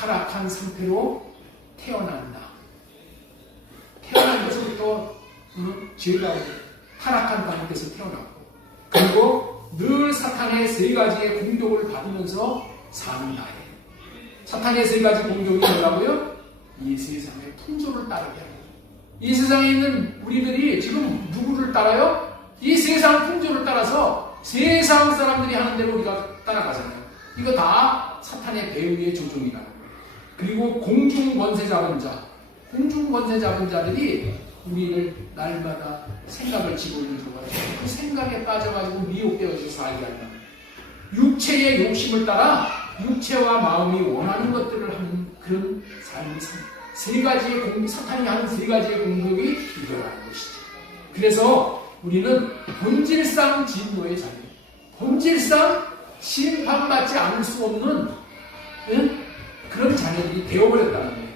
타락한 상태로 태어난다. 태어난 것부터 죄가 타락한 가운데서 태어났고, 그리고 늘 사탄의 세 가지의 공격을 받으면서 사는 나에 사탄의 세 가지 공격이 뭐라고요? 이 세상의 풍조를 따르게 하고, 이 세상에 있는 우리들이 지금 누구를 따라요? 이 세상 풍조를 따라서 세상 사람들이 하는 대로 우리가 따라가잖아요. 이거 다 사탄의 배후의 조종이라는 거예요. 그리고 공중 권세 잡은 자, 공중 권세 잡은 자들이 우리를 날마다 생각을 집어넣어가지고 그 생각에 빠져가지고 미혹되어서 살게 한다. 육체의 욕심을 따라 육체와 마음이 원하는 것들을 하는 그런 삶이 세 가지의 공격, 사탄이 하는 세 가지의 공격이 이거라는 것이죠. 그래서 우리는 본질상 진노의 자녀, 본질상 심판받지 않을 수 없는 그런 자녀들이 되어버렸다는 거예요.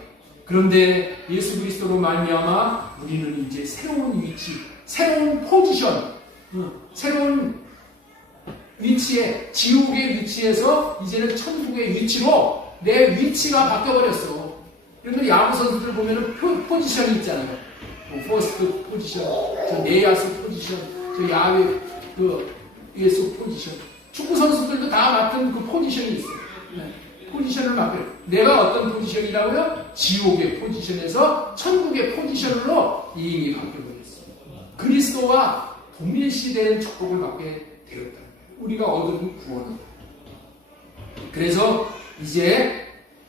그런데 예수 그리스도로 말미암아 우리는 이제 새로운 위치, 새로운 포지션, 새로운 위치에, 지옥의 위치에서 이제는 천국의 위치로 내 위치가 바뀌어버렸어. 여러분 야구 선수들 보면은 포지션이 있잖아요. 퍼스트 포지션, 저 내야수 포지션, 저 야외 예수 포지션. 축구 선수들도 다 맡은 그 포지션이 있어요. 네. 포지션을 맡겨요. 내가 어떤 포지션이라고요? 지옥의 포지션에서 천국의 포지션으로 이미 바뀌어버렸어요. 그리스도와 동일시되는 축복을 받게 되었다는 거예요. 우리가 얻은 구원은. 그래서 이제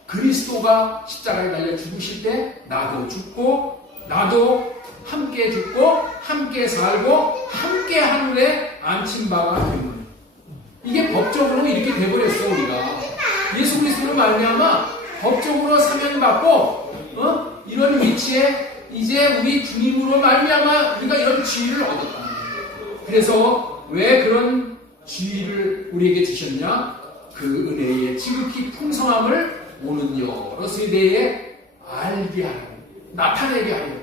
그리스도가 십자가에 달려 죽으실 때 나도 죽고 나도 함께 죽고 함께 살고 함께 하늘에 앉힌 바가 되는 거예요. 이게 법적으로 이렇게 돼버렸어. 우리가 예수 그리스도로 말미암아 법적으로 사명받고 이런 위치에 이제 우리 주님으로 말미암아 우리가 이런 지위를 얻었다는 거예요. 그래서 왜 그런 지위를 우리에게 주셨냐? 그 은혜의 지극히 풍성함을 오는 여러 세대에 알게 하고 나타내게 하려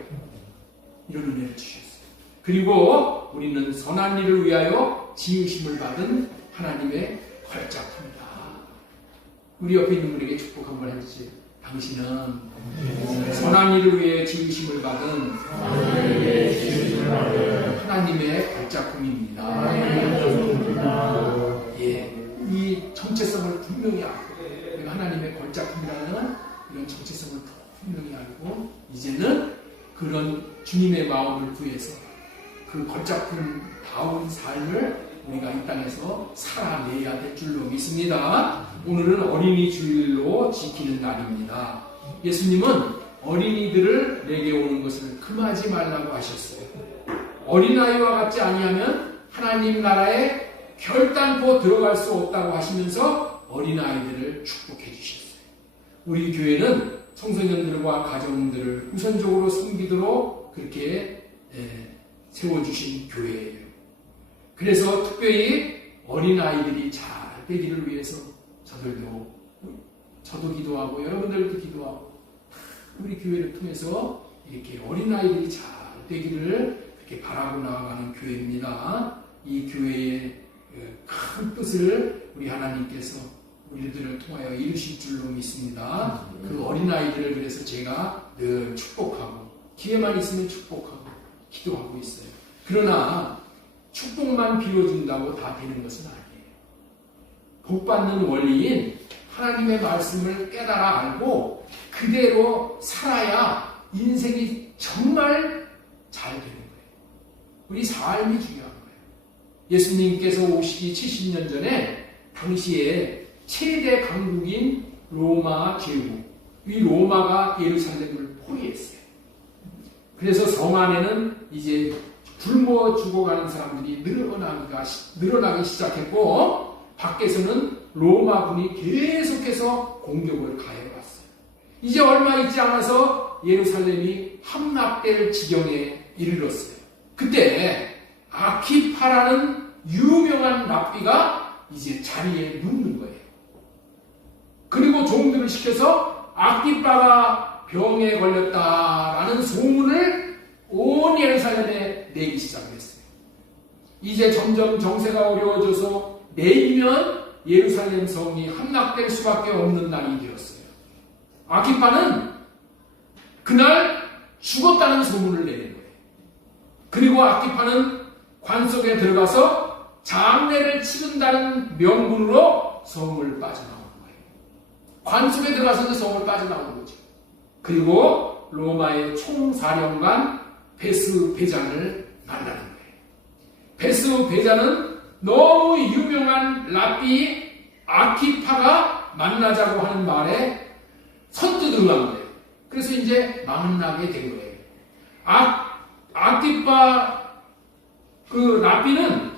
이런 은혜를 주셨어요. 그리고 우리는 선한 일을 위하여 지으심을 받은 하나님의 걸작품이다. 우리 옆에 있는 분에게 축복 한번 해주세요. 당신은 선한 일을 위해 지으심을 받은 하나님의 걸작품입니다. 예, 이 정체성을 분명히 알고 우리가 하나님의 걸작품이라는 이런 정체성을 분명히 알고 이제는 그런 주님의 마음을 구해서 그 걸작품다운 삶을 우리가 이 땅에서 살아내야 될 줄로 믿습니다. 오늘은 어린이 주일로 지키는 날입니다. 예수님은 어린이들을 내게 오는 것을 금하지 말라고 하셨어요. 어린아이와 같지 아니하면 하나님 나라에 결단코 들어갈 수 없다고 하시면서 어린아이들을 축복해 주셨어요. 우리 교회는 청소년들과 가정들을 우선적으로 섬기도록 그렇게 세워주신 교회예요. 그래서 특별히 어린아이들이 잘 되기를 위해서 저도 기도하고 여러분들도 기도하고 우리 교회를 통해서 이렇게 어린아이들이 잘 되기를 그렇게 바라고 나아가는 교회입니다. 이 교회의 큰 뜻을 우리 하나님께서 우리들을 통하여 이루실 줄로 믿습니다. 그 어린아이들을 그래서 제가 늘 축복하고 기회만 있으면 축복하고 기도하고 있어요. 그러나 축복만 빌어준다고 다 되는 것은 아니에요. 복받는 원리인 하나님의 말씀을 깨달아 알고 그대로 살아야 인생이 정말 잘 되는 거예요. 우리 삶이 중요한 거예요. 예수님께서 오시기 70년 전에 당시에 최대 강국인 로마 제국, 이 로마가 예루살렘을 포위했어요. 그래서 성 안에는 이제 굶어 죽어가는 사람들이 늘어나기 시작했고 밖에서는 로마군이 계속해서 공격을 가해왔어요. 이제 얼마 있지 않아서 예루살렘이 함락될 지경에 이르렀어요. 그때 아키파라는 유명한 랍비가 이제 자리에 눕는 거예요. 그리고 종들을 시켜서 아키파가 병에 걸렸다라는 소문을 온 예루살렘에 내기 시작했어요. 이제 점점 정세가 어려워져서 내일이면 예루살렘 성이 함락될 수밖에 없는 날이 되었어요. 아기빠는 그날 죽었다는 소문을 내는 거예요. 그리고 아기빠는 관 속에 들어가서 장례를 치른다는 명분으로 성을 빠져나오는 거예요. 관 속에 들어가서 성을 빠져나오는 거죠. 그리고 로마의 총사령관 베스베잔을 만나는 거예요. 베스베잔은 너무 유명한 랍비 아키파가 만나자고 하는 말에 선뜻 응한 거예요. 그래서 이제 만나게 된 거예요. 아키파 그 랍비는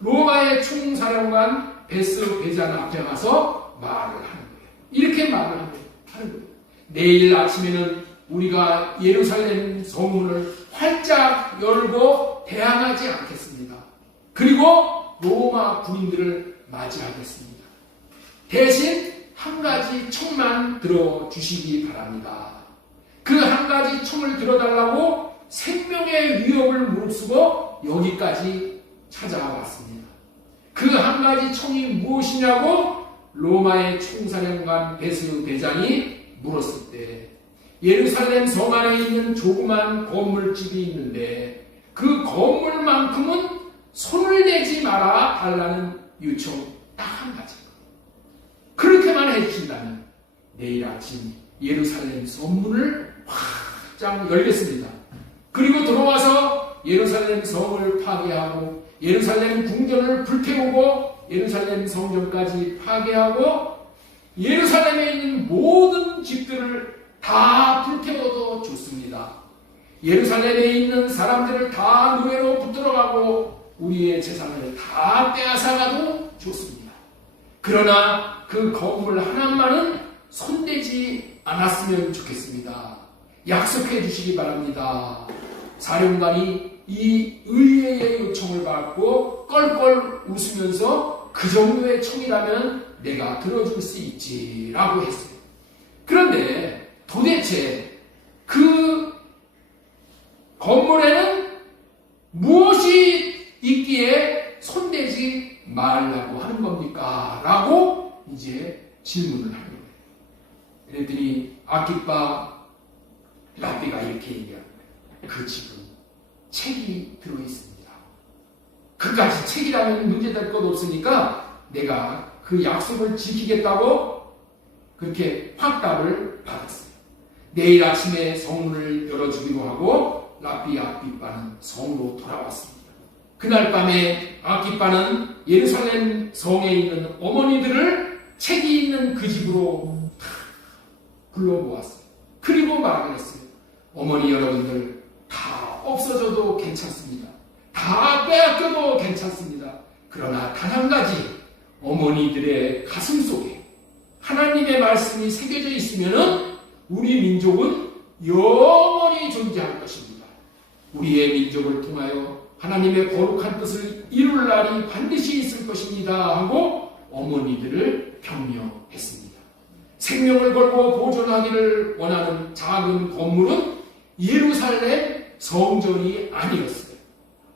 로마의 총사령관 베스베잔 앞에 가서 말을 하는 거예요. 이렇게 말을 하는 거예요. 내일 아침에는 우리가 예루살렘 성문을 활짝 열고 대항하지 않겠습니다. 그리고 로마 군인들을 맞이하겠습니다. 대신 한 가지 청만 들어주시기 바랍니다. 그 한 가지 청을 들어달라고 생명의 위협을 무릅쓰고 여기까지 찾아왔습니다. 그 한 가지 청이 무엇이냐고 로마의 총사령관 베스베잔이 물었을 때 예루살렘 성 안에 있는 조그만 건물집이 있는데 그 건물만큼은 손을 대지 마라 달라는 요청 딱 한 가지. 그렇게만 해주신다면 내일 아침 예루살렘 성문을 활짝 열겠습니다. 그리고 들어와서 예루살렘 성을 파괴하고 예루살렘 궁전을 불태우고 예루살렘 성전까지 파괴하고 예루살렘에 있는 모든 집들을 다 불태워도 좋습니다. 예루살렘에 있는 사람들을 다 노예로 붙들어가고 우리의 재산을 다 빼앗아가도 좋습니다. 그러나 그 건물 하나만은 손대지 않았으면 좋겠습니다. 약속해 주시기 바랍니다. 사령관이 이 의뢰의 요청을 받고 껄껄 웃으면서 그 정도의 청이라면 내가 들어줄 수 있지라고 했어요. 그런데 도대체 그 건물에는 무엇이 있기에 손대지 말라고 하는 겁니까? 라고 이제 질문을 하는 거예요. 그랬더니 아키파 랍비가 이렇게 얘기합니다. 그 집은 책이 들어있습니다. 그까지 책이라면 문제될 것 없으니까 내가 그 약속을 지키겠다고 그렇게 확답을 받았어요. 내일 아침에 성문을 열어주기로 하고 랍비 아키파는 성으로 돌아왔습니다. 그날 밤에 아키파는 예루살렘 성에 있는 어머니들을 책이 있는 그 집으로 불러모았어요. 그리고 말을 했어요. 어머니 여러분들 다 없어져도 괜찮습니다. 다 빼앗겨도 괜찮습니다. 그러나 단 한 가지 어머니들의 가슴 속에 하나님의 말씀이 새겨져 있으면 우리 민족은 영원히 존재할 것입니다. 우리의 민족을 통하여 하나님의 거룩한 뜻을 이룰 날이 반드시 있을 것입니다 하고 어머니들을 격려했습니다. 생명을 걸고 보존하기를 원하는 작은 건물은 예루살렘 성전이 아니었어요.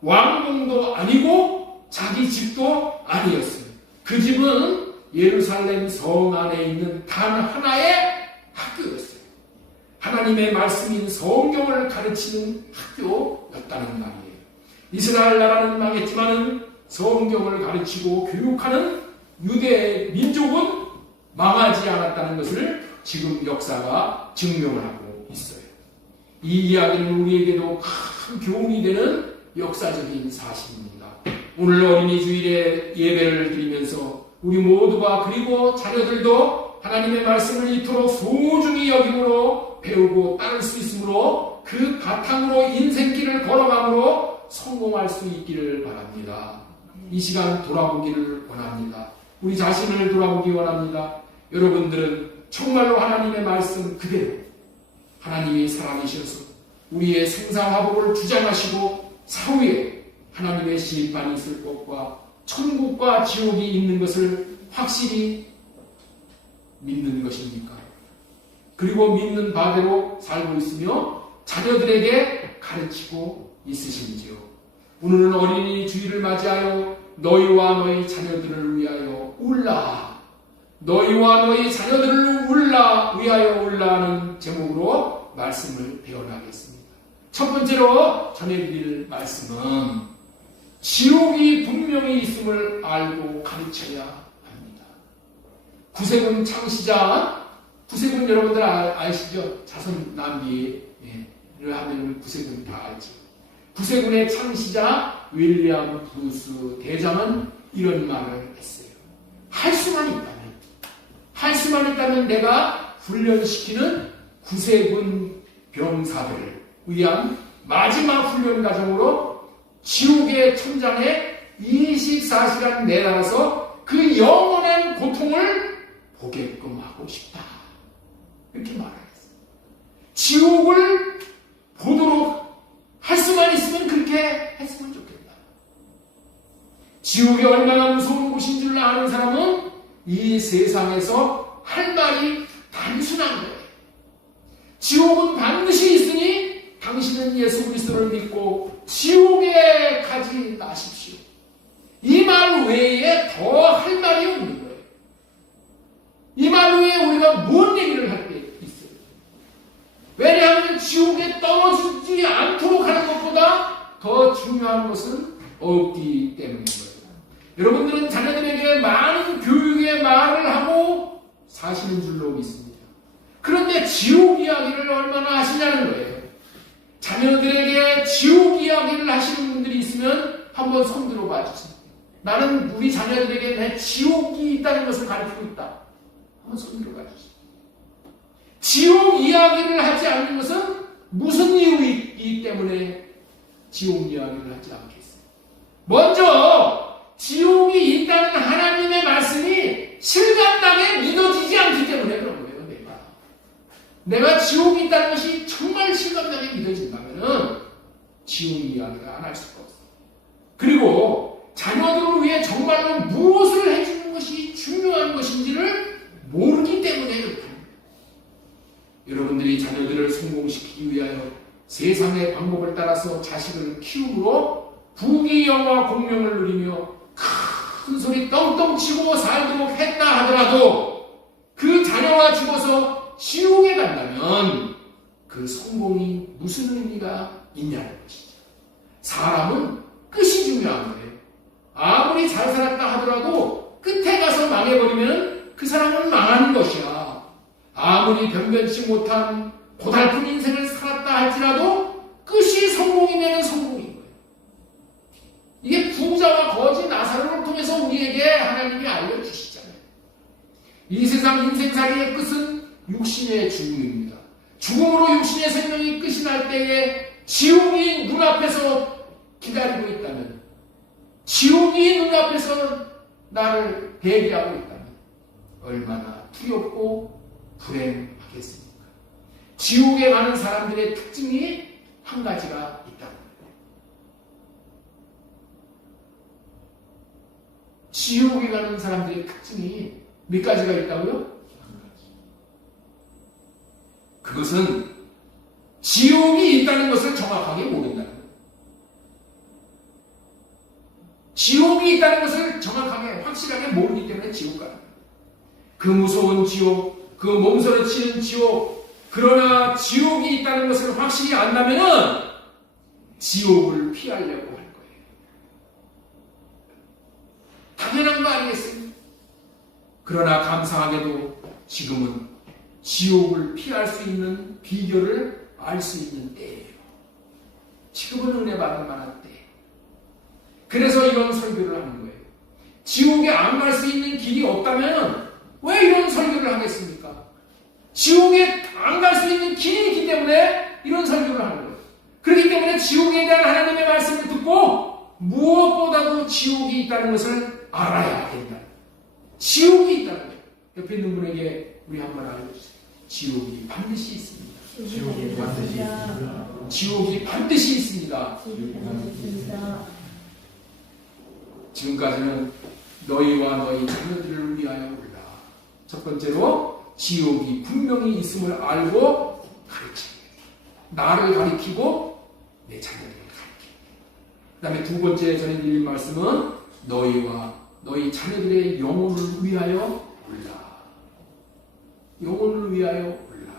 왕궁도 아니고 자기 집도 아니었어요. 그 집은 예루살렘 성 안에 있는 단 하나의 학교였어요. 하나님의 말씀인 성경을 가르치는 학교였다는 말이에요. 이스라엘 나라는 망했지만은 성경을 가르치고 교육하는 유대 민족은 망하지 않았다는 것을 지금 역사가 증명을 하고 있어요. 이 이야기는 우리에게도 큰 교훈이 되는 역사적인 사실입니다. 오늘 어린이 주일에 예배를 드리면서 우리 모두가 그리고 자녀들도 하나님의 말씀을 이토록 소중히 여김으로 배우고 따를 수 있으므로 그 바탕으로 인생길을 걸어감으로 성공할 수 있기를 바랍니다. 이 시간 돌아보기를 원합니다. 우리 자신을 돌아보기 원합니다. 여러분들은 정말로 하나님의 말씀 그대로 하나님이 살아계셔서 우리의 생사화복을 주장하시고 사후에 하나님의 심판이 있을 것과 천국과 지옥이 있는 것을 확실히 믿는 것입니까? 그리고 믿는 바대로 살고 있으며 자녀들에게 가르치고 있으신지요? 오늘은 어린이 주일을 맞이하여 너희와 너희 자녀들을 위하여 울라. 너희와 너희 자녀들을 울라. 위하여 올라는 제목으로 말씀을 배워나가겠습니다. 첫 번째로 전해드릴 말씀은 지옥이 분명히 있음을 알고 가르쳐야 합니다. 구세군 창시자, 구세군 여러분들 아시죠? 자손 남기를 하면 구세군 다 알죠. 구세군의 창시자 윌리엄 브루스 대장은 이런 말을 했어요. 할 수만 있다면 내가 훈련시키는 구세군 병사들을 위한 마지막 훈련 과정으로 지옥의 천장에 24시간 내달아서 그 영원한 고통을 보게끔 하고 싶다. 이렇게 말했어요. 지옥을 보도록 할 수만 있으면 그렇게 했으면 좋겠다. 지옥이 얼마나 무서운 곳인 줄 아는 사람은 이 세상에서 할 말이 단순한 거예요. 지옥은 반드시 있으니 당신은 예수 그리스도를 믿고 지옥에 가지 마십시오. 이 말 외에 더 할 말이 없는 거예요. 이 말 외에 우리가 뭔 얘기를 할 게 있어요. 왜냐하면 지옥에 떨어지지 않도록 하는 것보다 더 중요한 것은 없기 때문인 거예요. 여러분들은 자녀들에게 많은 교육의 말을 하고 사시는 줄로 믿습니다. 그런데 지옥 이야기를 얼마나 하시냐는 거예요. 자녀들에게 지옥 이야기를 하시는 분들이 있으면 한번 손 들어봐 주세요. 나는 우리 자녀들에게 내 지옥이 있다는 것을 가르치고 있다. 한번 손 들어봐 주세요. 지옥 이야기를 하지 않는 것은 무슨 이유이기 때문에 지옥 이야기를 하지 않겠어요? 먼저 지옥이 있다는 하나님의 말씀이 실감나게 믿어지지 않기 때문에 그런 거예요. 내가 지옥이 있다는 것이 정말 실감나게 믿어진다면 지옥 이야기를 안 할 수가 없어요. 그리고 자녀들을 위해 정말로 무엇을 해주는 것이 중요한 것인지를 모르기 때문에 그렇다. 여러분들이 자녀들을 성공시키기 위하여 세상의 방법을 따라서 자식을 키움으로 부귀영화 공명을 누리며 큰 소리 떵떵 치고 살도록 했다 하더라도 그 자녀가 죽어서 지옥에 간다면 그 성공이 무슨 의미가 있냐는 것이죠. 사람은 끝이 중요한 거예요. 아무리 잘 살았다 하더라도 끝에 가서 망해버리면 그 사람은 망하는 것이야. 아무리 변변치 못한 고달픈 인생을 살았다 할지라도 끝이 성공이면 성공인 거예요. 이게 부자와 거지 나사로를 통해서 우리에게 하나님이 알려주시잖아요. 이 세상 인생살이의 끝은 육신의 죽음입니다. 죽음으로 육신의 생명이 끝이 날 때에 지옥이 눈앞에서 기다리고 있다면, 지옥이 눈앞에서 나를 대기하고 있다면 얼마나 두렵고 불행하겠습니까? 지옥에 가는 사람들의 특징이 한 가지가 있다고 합니다. 지옥에 가는 사람들의 특징이 몇 가지가 있다고요? 그것은 지옥이 있다는 것을 정확하게 모른다는 거예요. 지옥이 있다는 것을 정확하게 확실하게 모르기 때문에 지옥 가는 거예요. 그 무서운 지옥, 그 몸서리치는 지옥, 그러나 지옥이 있다는 것을 확실히 안다면 지옥을 피하려고 할 거예요. 당연한 거 아니겠습니까? 그러나 감사하게도 지금은 지옥을 피할 수 있는 비결을 알 수 있는 때예요. 지금은 은혜 받을 만한 때. 그래서 이런 설교를 하는 거예요. 지옥에 안 갈 수 있는 길이 없다면 왜 이런 설교를 하겠습니까? 지옥에 안 갈 수 있는 길이 있기 때문에 이런 설교를 하는 거예요. 그렇기 때문에 지옥에 대한 하나님의 말씀을 듣고 무엇보다도 지옥이 있다는 것을 알아야 된다. 지옥이 있다는 거예요. 옆에 있는 분에게 우리 한번 알려주세요. 지옥이 반드시 있습니다. 지옥이 반드시 있습니다. 지옥이 반드시 있습니다. 지금까지는 너희와 너희 자녀들을 위하여 올라. 첫 번째로 지옥이 분명히 있음을 알고 가르치기. 나를 가리키고 내 자녀들을 가리키기. 그 다음에 두 번째 전해드릴 말씀은 너희와 너희 자녀들의 영혼을 위하여 올라. 영혼을 자녀들을 위하여 울라.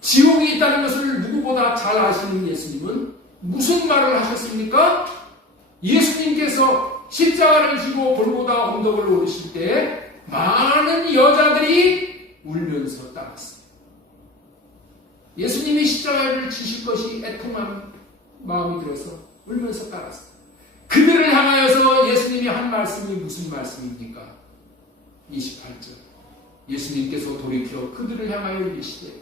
지옥이 있다는 것을 누구보다 잘 아시는 예수님은 무슨 말을 하셨습니까? 예수님께서 십자가를 지고 골고다 언덕을 오르실 때 많은 여자들이 울면서 따랐습니다. 예수님이 십자가를 지실 것이 애통한 마음이 들어서 울면서 따랐습니다. 그들을 향하여서 예수님이 한 말씀이 무슨 말씀입니까? 28절. 예수님께서 돌이켜 그들을 향하여 이르시되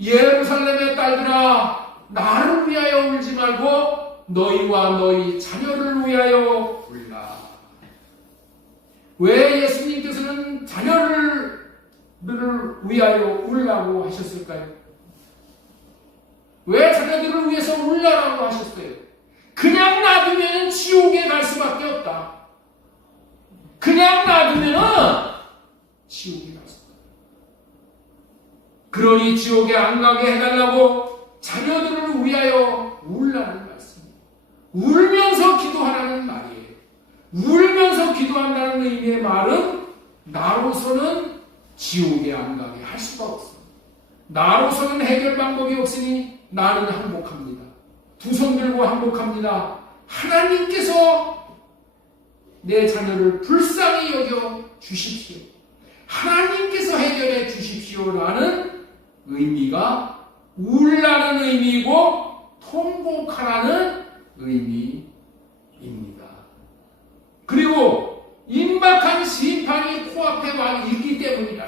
예루살렘의 딸들아 나를 위하여 울지 말고 너희와 너희 자녀를 위하여 울라. 왜 예수님께서는 자녀를 위하여 울라고 하셨을까요? 왜 자녀들을 위해서 울라라고 하셨어요? 그냥 놔두면 지옥에 갈 수밖에 없다. 그냥 놔두면 지옥에 갈 수밖에 없다. 그러니 지옥에 안 가게 해달라고 자녀들을 위하여 울라는 말씀입니다. 울면서 기도하라는 말이에요. 울면서 기도한다는 의미의 말은 나로서는 지옥에 안 가게 할 수가 없습니다. 나로서는 해결 방법이 없으니 나는 항복합니다. 두 손 들고 항복합니다. 하나님께서 내 자녀를 불쌍히 여겨 주십시오. 하나님께서 해결해 주십시오라는 의미가 울라는 의미이고 통곡하라는 의미입니다. 그리고 임박한 심판이 코앞에 와 있기 때문이다.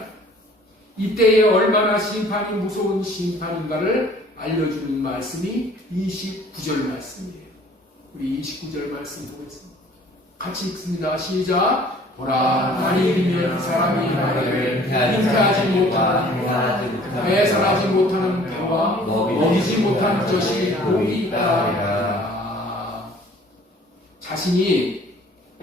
이때에 얼마나 심판이 무서운 심판인가를 알려주는 말씀이 29절 말씀이에요. 우리 29절 말씀 보겠습니다. 같이 읽습니다. 시작. 보라, 날이 이르면 사람이 나를 잉태하지 못하는 배설하지 못하는 배와 먹이지 못하는 젖이 복이 있다. 자신이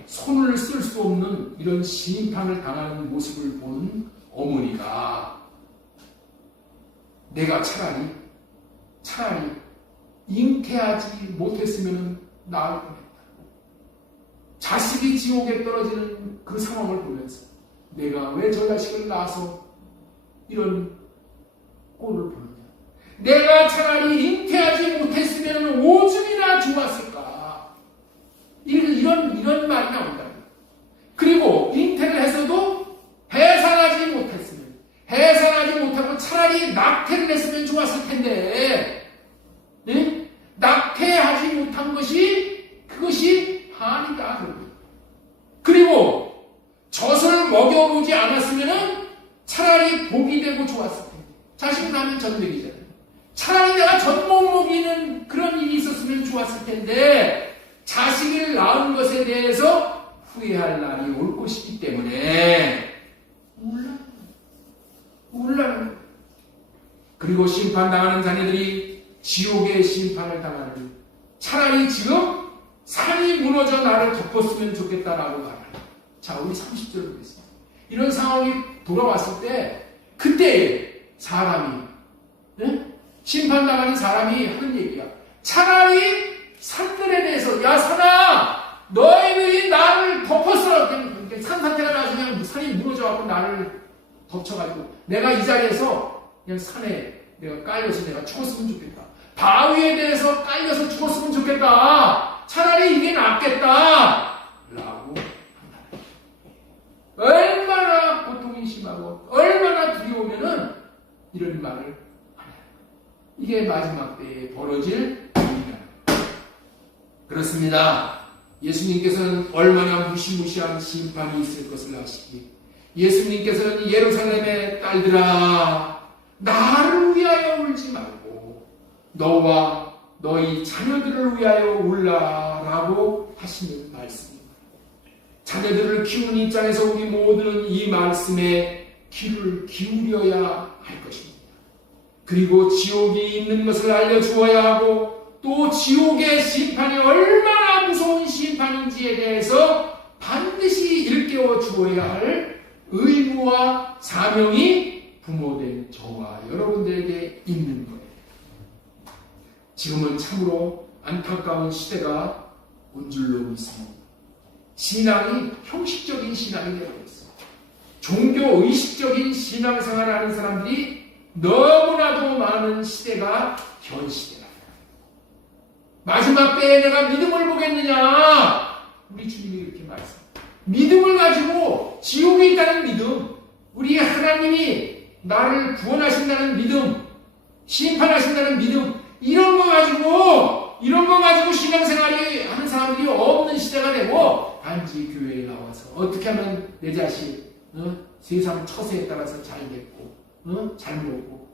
손을 쓸 수 없는 이런 심판을 당하는 모습을 본 어머니가 내가 차라리 잉태하지 못했으면 나을 뻔했다. 자식이 지옥에 떨어지는 그 상황을 보면서 내가 왜 저 자식을 낳아서 이런 꼴을 보느냐. 내가 차라리 잉태하지 못했으면 오줌이나 좋았을까. 이런 말이 나온다. 그리고 잉태를 해서도 해산하지 못했으면, 해산하지 못하고 차라리 낙태를 했으면 좋았을 텐데, 네? 낙태하지 못한 그것이 한이다. 그리고 젖을 먹여보지 않았으면 차라리 복이 되고 좋았을 텐데. 자식을 낳으면 젖먹이잖아요. 차라리 내가 젖 못 먹이는 그런 일이 있었으면 좋았을 텐데, 자식을 낳은 것에 대해서 후회할 날이 올 것이기 때문에 울라는. 그리고 심판당하는 자녀들이 지옥의 심판을 당하는, 차라리 지금 산이 무너져 나를 덮었으면 좋겠다라고 말합니다. 자, 우리 30절 보겠습니다. 이런 상황이 돌아왔을 때 그때 사람이, 네? 심판당하는 사람이 하는 얘기야. 차라리 산들에 대해서, 야 산아, 너희들이 나를 덮었어. 산사태가 나서 그냥 산이 무너져갖고 나를 덮쳐가지고 내가 이 자리에서 그냥 산에 내가 깔려서 내가 죽었으면 좋겠다. 바위에 대해서 깔려서 죽었으면 좋겠다. 차라리 이게 낫겠다. 라고 한다. 얼마나 고통이 심하고 얼마나 두려우면은 이런 말을 하냐. 이게 마지막 때에 벌어질 일입니다. 그렇습니다. 예수님께서는 얼마나 무시무시한 심판이 있을 것을 아시기에 예수님께서는 예루살렘의 딸들아 나를 위하여 울지 말고 너와 너희 자녀들을 위하여 울라라고 하시는 말씀입니다. 자녀들을 키우는 입장에서 우리 모두는 이 말씀에 귀를 기울여야 할 것입니다. 그리고 지옥이 있는 것을 알려주어야 하고 또 지옥의 심판이 얼마나 무서운 심판인지에 대해서 반드시 일깨워 주어야 할 의무와 사명이 부모된 저와 여러분들에게 있는 거예요. 지금은 참으로 안타까운 시대가 온 줄로 믿습니다. 신앙이 형식적인 신앙이 되고 있어요. 종교의식적인 신앙생활을 하는 사람들이 너무나도 많은 시대가 현 시대다. 마지막 때에 내가 믿음을 보겠느냐? 우리 주님이 이렇게 말씀. 믿음을 가지고 지옥에 있다는 믿음, 우리 하나님이 나를 구원하신다는 믿음, 심판하신다는 믿음, 이런 거 가지고 신앙생활이 하는 사람들이 없는 시대가 되고, 단지 교회에 나와서 어떻게 하면 내 자식 세상 처세에 따라서 잘 됐고, 잘 먹고,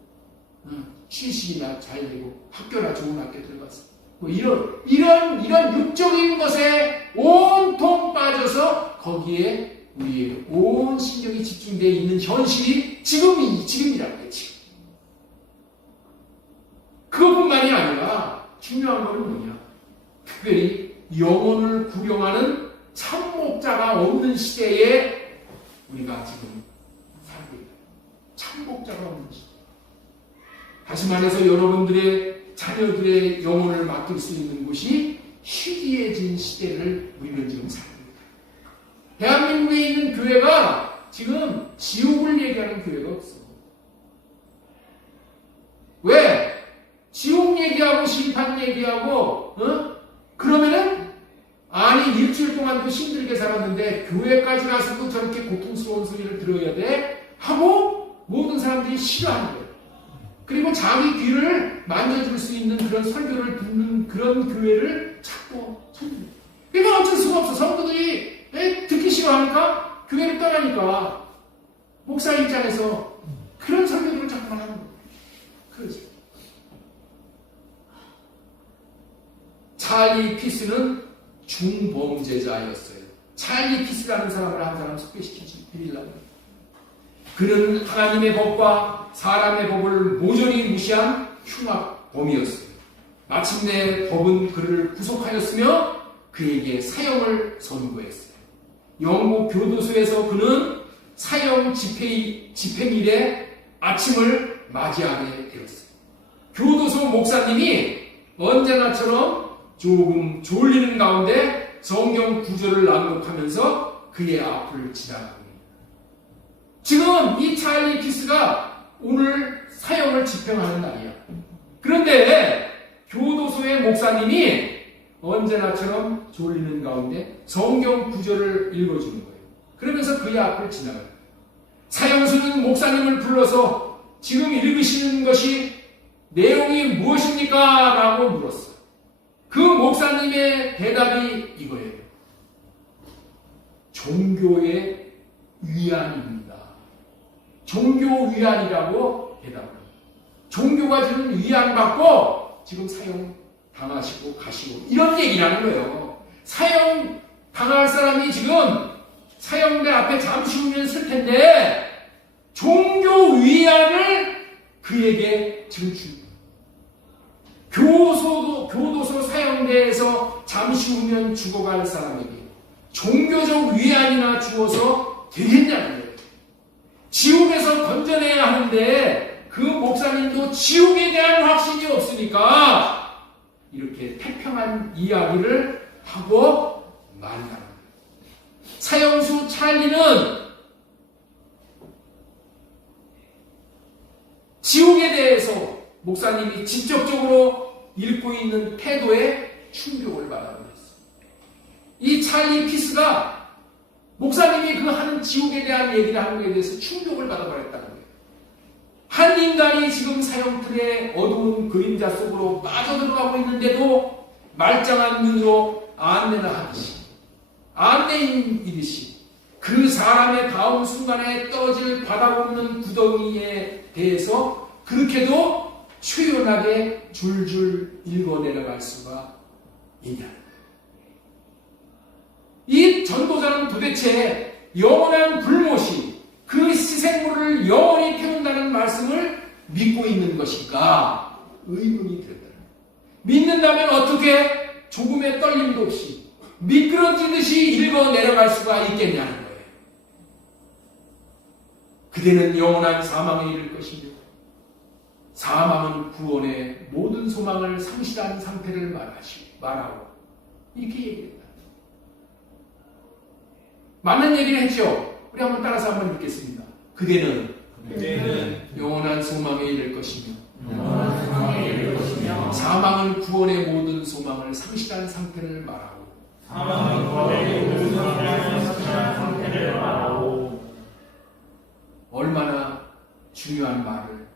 취직이나 잘 되고, 학교나 좋은 학교 들어가서 뭐 이런 육적인 것에 온통 빠져서 거기에 우리의 온 신경이 집중되어 있는 현실이 지금이라는 거예요. 지금. 그것뿐만이 아니라 중요한 것은 뭐냐? 특별히 영혼을 구령하는 참목자가 없는 시대에 우리가 지금 살고 있다. 참목자가 없는 시대. 다시 말해서 여러분들의 자녀들의 영혼을 맡길 수 있는 곳이 희귀해진 시대를 우리는 지금 살고 있다. 대한민국에 있는 교회가 지금 지옥을 얘기하는 교회가 없어. 왜? 지옥 얘기하고 심판 얘기하고 그러면은 아니 일주일 동안도 힘들게 살았는데 교회까지 가서도 저렇게 고통스러운 소리를 들어야 돼? 하고 모든 사람들이 싫어하는 거예요. 그리고 자기 귀를 만져줄 수 있는 그런 설교를 듣는 그런 교회를 찾고 찾는. 그러니까 어쩔 수가 없어. 성도들이 듣기 싫어하니까 교회를 떠나니까 목사 입장에서 그런 설교들을 자꾸만 하는 거예요. 그러지. 찰리 피스는 중범죄자였어요. 찰리 피스라는 사람을 한 사람 소개시키려고. 그는 하나님의 법과 사람의 법을 모조리 무시한 흉악범이었어요. 마침내 법은 그를 구속하였으며 그에게 사형을 선고했어요. 영국 교도소에서 그는 사형 집행일에 아침을 맞이하게 되었어요. 교도소 목사님이 언제나처럼 조금 졸리는 가운데 성경 구절을 낭독하면서 그의 앞을 지나갑니다. 지금 이 찰리 피스가 오늘 사형을 집행하는 날이야. 그런데 교도소의 목사님이 언제나처럼 졸리는 가운데 성경 구절을 읽어주는 거예요. 그러면서 그의 앞을 지나가요. 사형수는 목사님을 불러서 지금 읽으시는 것이 내용이 무엇입니까? 라고 물었어요. 그 목사님의 대답이 이거예요. 종교의 위안입니다. 종교 위안이라고 대답합니다. 종교가 주는 위안받고 지금 사형 당하시고 가시고 이런 얘기라는 거예요. 사형 당할 사람이 지금 사형대 앞에 잠시 후면 쓸 텐데 종교 위안을 그에게 지금 줍니다. 교도소 사형대에서 잠시 후면 죽어갈 사람에게 종교적 위안이나 주어서 되겠냐는 거예요. 지옥에서 건져내야 하는데 그 목사님도 지옥에 대한 확신이 없으니까 이렇게 태평한 이야기를 하고 말하는 거예요. 사형수 찰리는 지옥에 대해서 목사님이 직접적으로 읽고 있는 태도에 충격을 받아버렸어요. 이 찰리 피스가 목사님이 그 하는 지옥에 대한 얘기를 하는 것에 대해서 충격을 받아버렸다는 거예요. 한 인간이 지금 사형틀의 어두운 그림자 속으로 빠져들어가고 있는데도 말짱한 눈으로 안내나 하듯이 안내인이듯이 그 사람의 다음 순간에 떨어질 바닥 없는 구덩이에 대해서 그렇게도 초연하게 줄줄 읽어 내려갈 수가 있냐. 이 전도자는 도대체 영원한 불못이 그 희생물을 영원히 태운다는 말씀을 믿고 있는 것인가 의문이 들었다. 믿는다면 어떻게 조금의 떨림도 없이 미끄러지듯이 읽어 내려갈 수가 있겠냐는 거예요. 그대는 영원한 사망에 이를 것이며 사망은 구원의 모든 소망을 상실한 상태를 말하고 이렇게 얘기했다. 맞는 얘기를 했죠. 우리 한번 따라서 한번 읽겠습니다. 그대는 영원한 소망에 이를 것이며 영원한 소망에 이를 것이며 사망은 구원의 모든 소망을 상실한 상태를 말하고 사망은 구원의 모든 소망을 상실한 상태를 말하고 얼마나 중요한 말을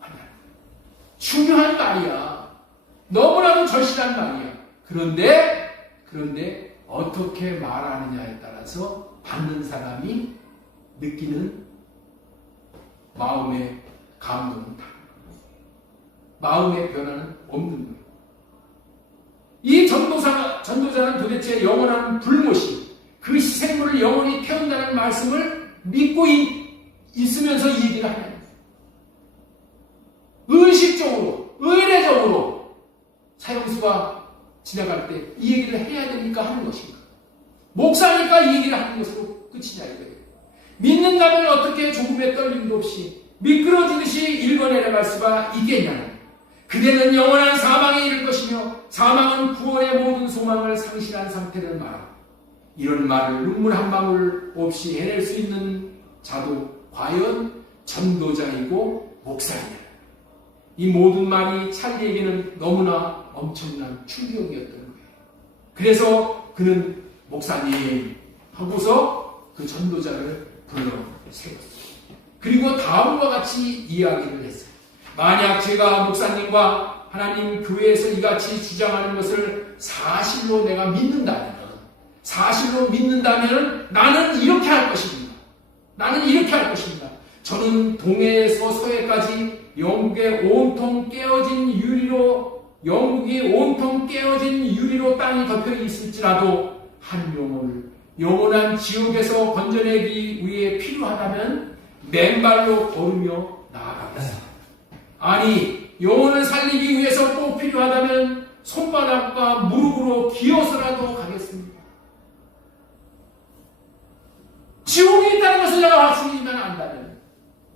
하냐. 중요한 말이야. 너무나도 절실한 말이야. 그런데 어떻게 말하느냐에 따라서 받는 사람이 느끼는 마음의 감동은 다른 거예요. 마음의 변화는 없는 거예요. 이 전도자는 도대체 영원한 불모심, 그 희생물을 영원히 태운다는 말씀을 믿고 있으면서 이 얘기를 하는 거예요. 의식적으로, 의례적으로 사형수가 지나갈 때 이 얘기를 해야 되니까 하는 것인가? 목사니까 이 얘기를 하는 것으로 끝이냐 이거예요. 믿는다면 어떻게 조금의 떨림도 없이 미끄러지듯이 읽어내려갈 수가 있겠냐는. 그대는 영원한 사망에 이를 것이며 사망은 구원의 모든 소망을 상실한 상태를 말하고 이런 말을 눈물 한 방울 없이 해낼 수 있는 자도 과연 전도자이고 목사이냐. 이 모든 말이 찰리에게는 너무나 엄청난 충격이었던 거예요. 그래서 그는 목사님 하고서 그 전도자를 불러 세웠어요. 그리고 다음과 같이 이야기를 했어요. 만약 제가 목사님과 하나님 교회에서 이같이 주장하는 것을 사실로 내가 믿는다면 나는 이렇게 할 것입니다. 나는 이렇게 할 것입니다. 저는 동해에서 서해까지 영국이 온통 깨어진 유리로 땅이 덮여 있을지라도 한 영혼을 영원한 지옥에서 건져내기 위해 필요하다면 맨발로 걸으며 나아가겠습니다. 아니, 영혼을 살리기 위해서 꼭 필요하다면 손바닥과 무릎으로 기어서라도 가겠습니다. 지옥에 있다는 것을 내가 확신이면 안다면,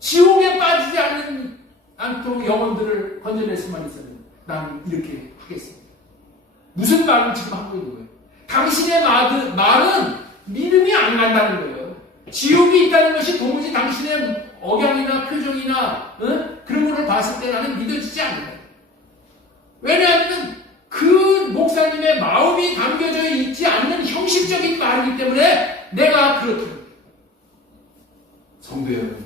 지옥에 빠지지 않도록 영혼들을 건져낼 수만 있으면 나는 이렇게 하겠습니다. 무슨 말을 지금 하고 있는 거예요? 당신의 말은 믿음이 안 간다는 거예요. 지옥이 있다는 것이 도무지 당신의 억양이나 표정이나 그런 것을 봤을 때 나는 믿어지지 않아요. 왜냐하면 그 목사님의 마음이 담겨져 있지 않는 형식적인 말이기 때문에 내가 그렇다는 거예요. 성도 여러분,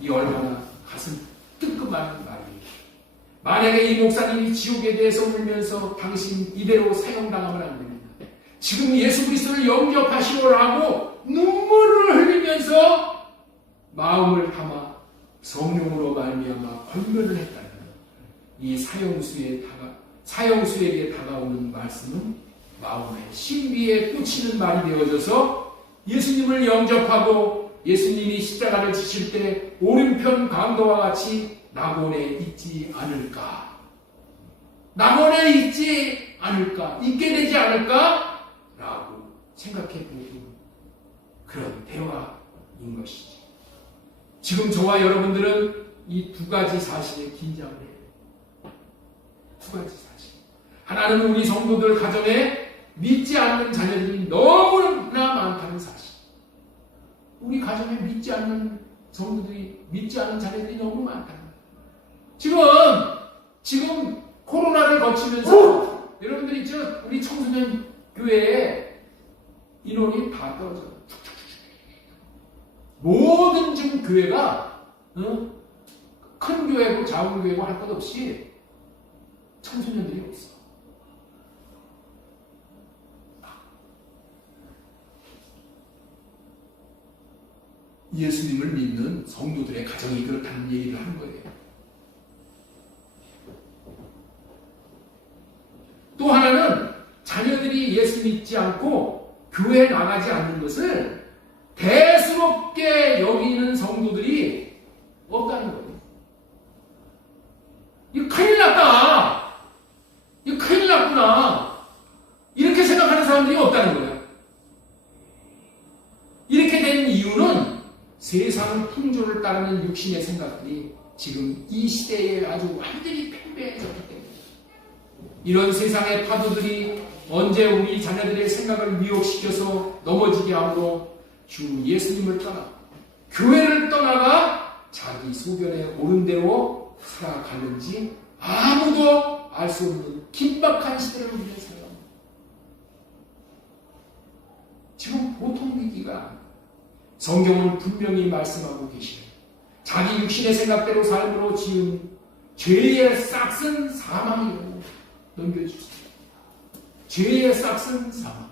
이 얼마나 가슴 뜨끔한 말이에요. 만약에 이 목사님이 지옥에 대해서 울면서 당신 이대로 사형당하면 안 됩니다. 지금 예수 그리스도를 영접하시오라고 눈물을 흘리면서 마음을 담아 성령으로 말미암아 권면을 했다는 이 사형수에게 다가오는 말씀은 마음의 신비에 꽂히는 말이 되어져서 예수님을 영접하고 예수님이 십자가를 지실 때 오른편 강도와 같이 낙원에 있지 않을까? 있게 되지 않을까? 라고 생각해보는 그런 대화인 것이지. 지금 저와 여러분들은 이 두 가지 사실에 긴장을 해요. 두 가지 사실. 하나는 우리 성도들 가정에 믿지 않는 자녀들이 너무나 많다는 사실. 우리 가정에 믿지 않는 자녀들이 너무 많다는 거예요. 지금 코로나를 거치면서 여러분들이 있죠? 우리 청소년 교회에 인원이 다 떨어져요. 모든 지금 교회가 큰 교회고 작은 교회고 할 것 없이 청소년들이 없어. 예수님을 믿는 성도들의 가정이 그렇다는 얘기를 하는 거예요. 또 하나는 자녀들이 예수 믿지 않고 교회에 나가지 않는 것을 대수롭게 여기는 성도들이 없다는 거예요. 이거 큰일 났다. 이거 큰일 났구나. 이렇게 생각하는 사람들이 없다는 거예요. 이렇게 된 이유는 세상 풍조를 따르는 육신의 생각들이 지금 이 시대에 아주 완전히 팽배해졌기 때문에 이런 세상의 파도들이 언제 우리 자녀들의 생각을 미혹시켜서 넘어지게 함으로 주 예수님을 떠나 교회를 떠나가 자기 소견에 옳은 대로 살아가는지 아무도 알 수 없는 긴박한 시대를 우리는 살아갑니다. 지금 보통 위기가 아니에요. 성경은 분명히 말씀하고 계시네요. 자기 육신의 생각대로 삶으로 지은 죄의 싹은 사망이라고 넘겨주세요. 죄의 싹은 사망.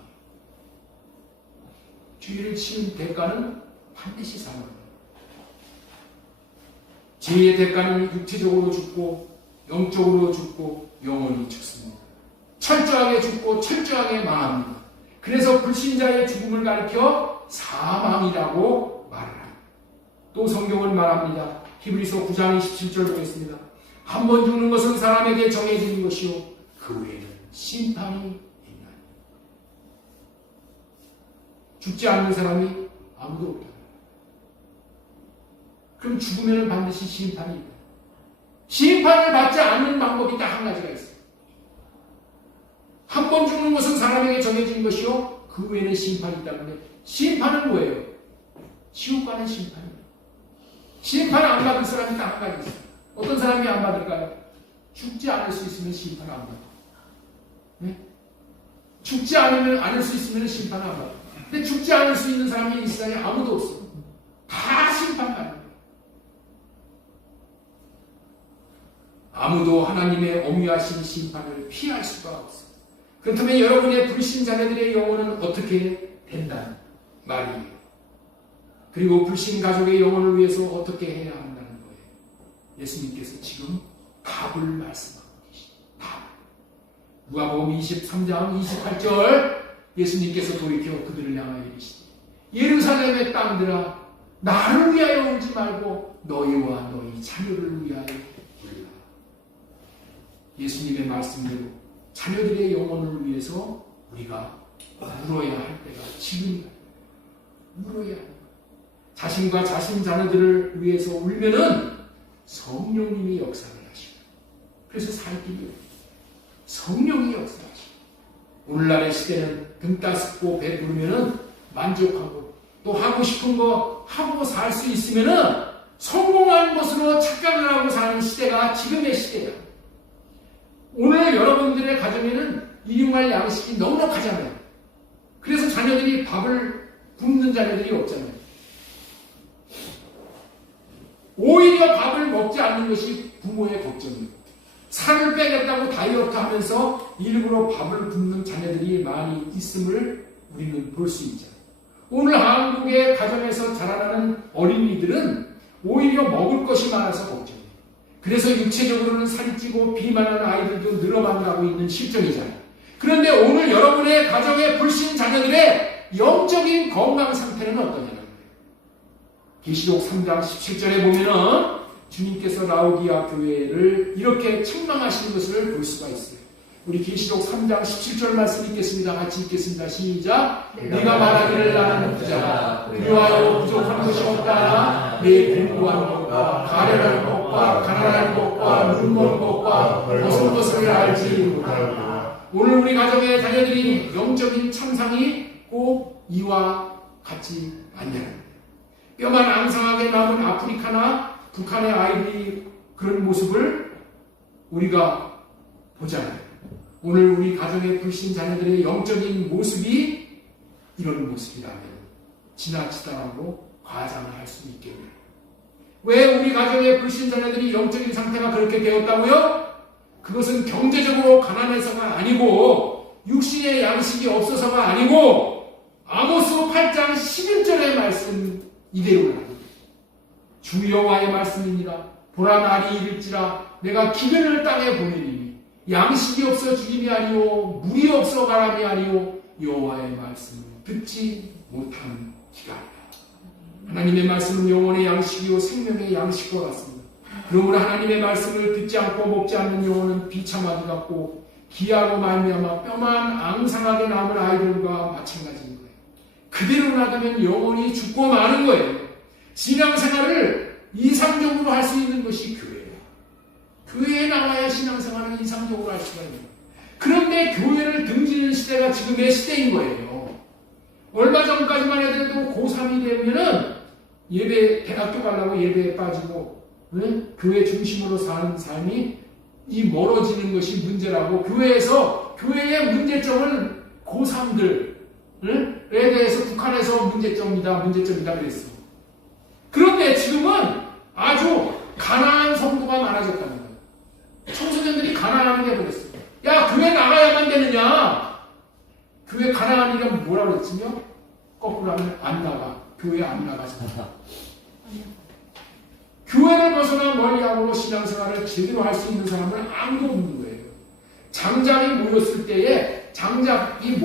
죄를 지은 대가는 반드시 사망입니다. 죄의 대가는 육체적으로 죽고 영적으로 죽고 영원히 죽습니다. 철저하게 죽고 철저하게 망합니다. 그래서 불신자의 죽음을 가리켜 사망이라고 말을 합니다. 또 성경은 말합니다. 히브리서 9장 27절 보겠습니다. 한 번 죽는 것은 사람에게 정해진 것이요 그 외에는 심판이 있나니. 죽지 않는 사람이 아무도 없다. 그럼 죽으면 반드시 심판이 있다. 심판을 받지 않는 방법이 딱 한 가지가 있어요. 한 번 죽는 것은 사람에게 정해진 것이요 그 외에는 심판이 있다는데, 심판은 뭐예요? 지옥 가는 심판이에요. 심판 안 받을 사람이 딱 한 가지 있어요. 어떤 사람이 안 받을까요? 죽지 않을 수 있으면 심판 안 받아요. 네? 죽지 않을 수 있으면 심판 안 받아요. 근데 죽지 않을 수 있는 사람이 이 세상에 아무도 없어요. 다 심판받는 거예요. 아무도 하나님의 엄위하신 심판을 피할 수가 없어요. 그렇다면 여러분의 불신 자녀들의 영혼은 어떻게 된다는 말이에요. 그리고 불신 가족의 영혼을 위해서 어떻게 해야 한다는 거예요. 예수님께서 지금 답을 말씀하고 계십니다. 답. 누가복음 23장 28절 예수님께서 돌이켜 그들을 향하여 이르시되 예루살렘의 땅들아 나를 위하여 울지 말고 너희와 너희 자녀를 위하여 울라. 예수님의 말씀대로 자녀들의 영혼을 위해서 우리가 울어야 할 때가 지금이다. 울어야 합니다. 자신과 자신 자녀들을 위해서 울면은 성령님이 역사를 하시고, 그래서 살 길이 없어요. 성령이 역사하시고, 오늘날의 시대는 등 따스고 배 부르면은 만족하고 또 하고 싶은 거 하고 살 수 있으면은 성공한 것으로 착각을 하고 사는 시대가 지금의 시대예요. 오늘 여러분들의 가정에는 일용할 양식이 넉넉하잖아요. 그래서 자녀들이 밥을 굶는 자녀들이 없잖아요. 오히려 밥을 먹지 않는 것이 부모의 걱정입니다. 살을 빼겠다고 다이어트 하면서 일부러 밥을 굶는 자녀들이 많이 있음을 우리는 볼 수 있잖아요. 오늘 한국의 가정에서 자라나는 어린이들은 오히려 먹을 것이 많아서 걱정해요. 그래서 육체적으로는 살이 찌고 비만한 아이들도 늘어만 가고 있는 실정이잖아요. 그런데 오늘 여러분의 가정의 불신 자녀들의 영적인 건강 상태는 어떠냐는 거예요. 계시록 3장 17절에 보면은 주님께서 라오디아 교회를 이렇게 책망하시는 것을 볼 수가 있어요. 우리 계시록 3장 17절 말씀 읽겠습니다. 같이 읽겠습니다. 시작. 네가 말하기를 나는 부자라. 그리하여 부족한 것이 없다. 내 공부한 것과 가련한 것과 가난한 것과 눈먼 것과 벗은 것을 알지 못하노라. 오늘 우리 가정의 자녀들이 영적인 참상이 꼭 이와 같지 않냐는 거예요. 뼈만 앙상하게 남은 아프리카나 북한의 아이들이 그런 모습을 우리가 보잖아요. 오늘 우리 가정의 불신 자녀들의 영적인 모습이 이런 모습이라면 지나치다라고 과장을 할 수 있겠네요. 왜 우리 가정의 불신 자녀들이 영적인 상태가 그렇게 되었다고요? 그것은 경제적으로 가난해서가 아니고 육신의 양식이 없어서가 아니고 아모스 8장 11절의 말씀 이대로라. 주 여호와의 말씀입니다. 보라 날이 이를지라 내가 기근을 땅에 보내리니 양식이 없어 죽임이 아니요 물이 없어 가람이 아니요 여호와의 말씀을 듣지 못하는 기간이다. 하나님의 말씀은 영혼의 양식이요 생명의 양식과 같습니다. 그러므로 하나님의 말씀을 듣지 않고 먹지 않는 영혼은 비참하기 같고 기아로 말미암아 뼈만 앙상하게 남은 아이들과 마찬가지인 거예요. 그대로 놔두면 영혼이 죽고 마는 거예요. 신앙생활을 이상적으로 할 수 있는 것이 교회예요. 교회에 나와야 신앙생활을 이상적으로 할 수가 있는 거예요. 그런데 교회를 등지는 시대가 지금의 시대인 거예요. 얼마 전까지만 해도 고3이 되면은 예배, 대학교 가려고 예배에 빠지고, 응? 교회 중심으로 사는 삶이 이 멀어지는 것이 문제라고, 교회에서, 교회의 문제점을 고3들에 대해서 북한에서 문제점이다 그랬어. 그런데 지금은 아주 가난한 성도가 많아졌다는 거예요. 청소년들이 가난하게 돼버렸어. 야, 교회 나가야만 되느냐? 교회 가난하니까 뭐라 그랬지요? 거꾸로 하면 안 나가. 교회 안 나가지. 교회를 벗어나 멀리하고 신앙생활을 제대로 할 수 있는 사람은 아무도 없는 거예요. 장작이 모였을 때 장작이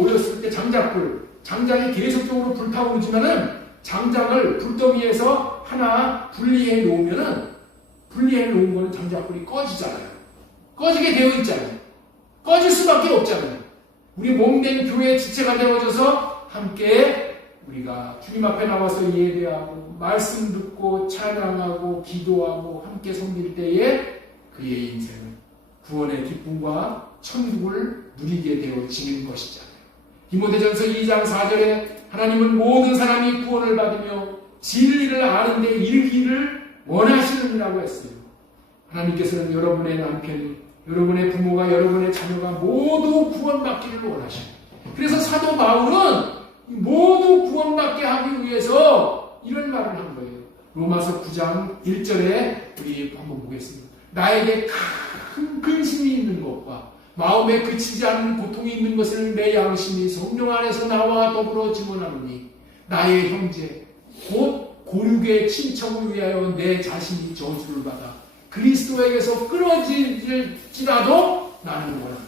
계속적으로 불타오르지만은 장작을 불더미에서 하나 분리해 놓은 거는 장작불이 꺼지잖아요. 꺼지게 되어 있잖아요. 꺼질 수밖에 없잖아요. 우리 몸된 교회의 지체가 되어져서 함께 우리가 주님 앞에 나와서 예배하고 말씀 듣고 찬양하고 기도하고 함께 섬길 때에 그의 인생은 구원의 기쁨과 천국을 누리게 되어지는 것이잖아요. 디모데전서 2장 4절에 하나님은 모든 사람이 구원을 받으며 진리를 아는 데 이르기를 원하시느니라고 했어요. 하나님께서는 여러분의 남편이, 여러분의 부모가, 여러분의 자녀가 모두 구원받기를 원하십니다. 그래서 사도 바울은 모두 구원받게 하기 위해서 이런 말을 한 거예요. 로마서 9장 1절에 우리 한번 보겠습니다. 나에게 큰 근심이 있는 것과 마음에 그치지 않는 고통이 있는 것을 내 양심이 성령 안에서 나와 더불어 증언하노니 나의 형제 곧 고륙의 친척을 위하여 내 자신이 저주를 받아 그리스도에게서 끊어질지라도 나는 원합니다.